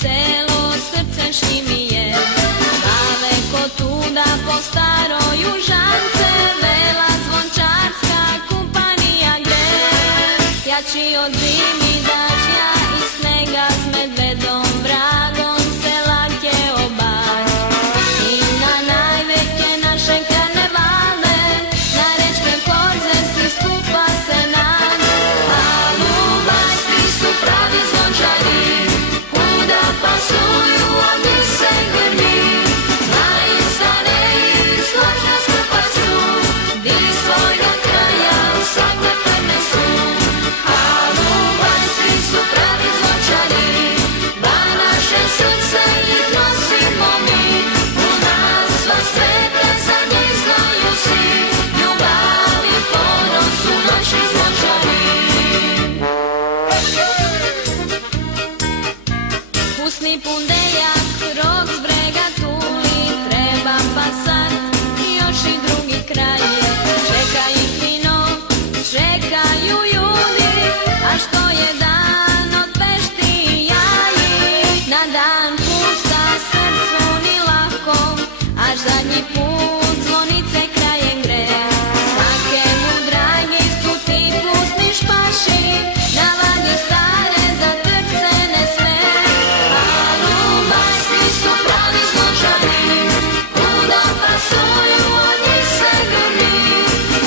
celo srce štimije. Daleko tuda po staroj užance, vela zvončarska kumpanija gde jači od zimi dažnja i snega s medvedom vragom se lake obać. I na najveće naše karnevale, na rečke koze svi skupa se nađu. A ljubaški su pravi zvončari, kuda pasuju oni se grmi. Najstariji složno skupa su, di svojga kraja svakle prenesu. A ljubaški su pravi zvončari, ba naše srce ih nosimo mi. U nas sva sveta za njih znaju svi, ljubav i ponos su naši zvončari. Usni pundeljak, rok s brega tuli, treba pa sad još i drugi kraj. Čeka ih vino, čekaju ljudi, a što je dan od Pešti i jaji. Na dan pušta srcu ni lako, až zadnji put zvonice krajem gre. Svakemu dragi su ti pusni špaši, na vanje stare za trpcene sve. A ljubaški su pravi zvončari, kuda pasuju od njih se grmi.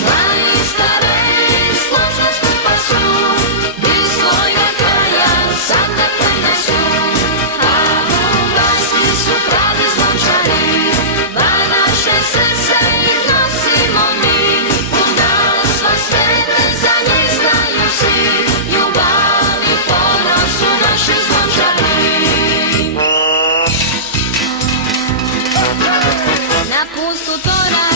Znani stareji složno skupa su, di svojga kraja sad da prenesu. A ljubaški su pravi zvončari, ba naše srce ih nosimo mi. U nas sva svete za njih znaju svi, ljubav i ponos su naši zvončari. Na pustu tora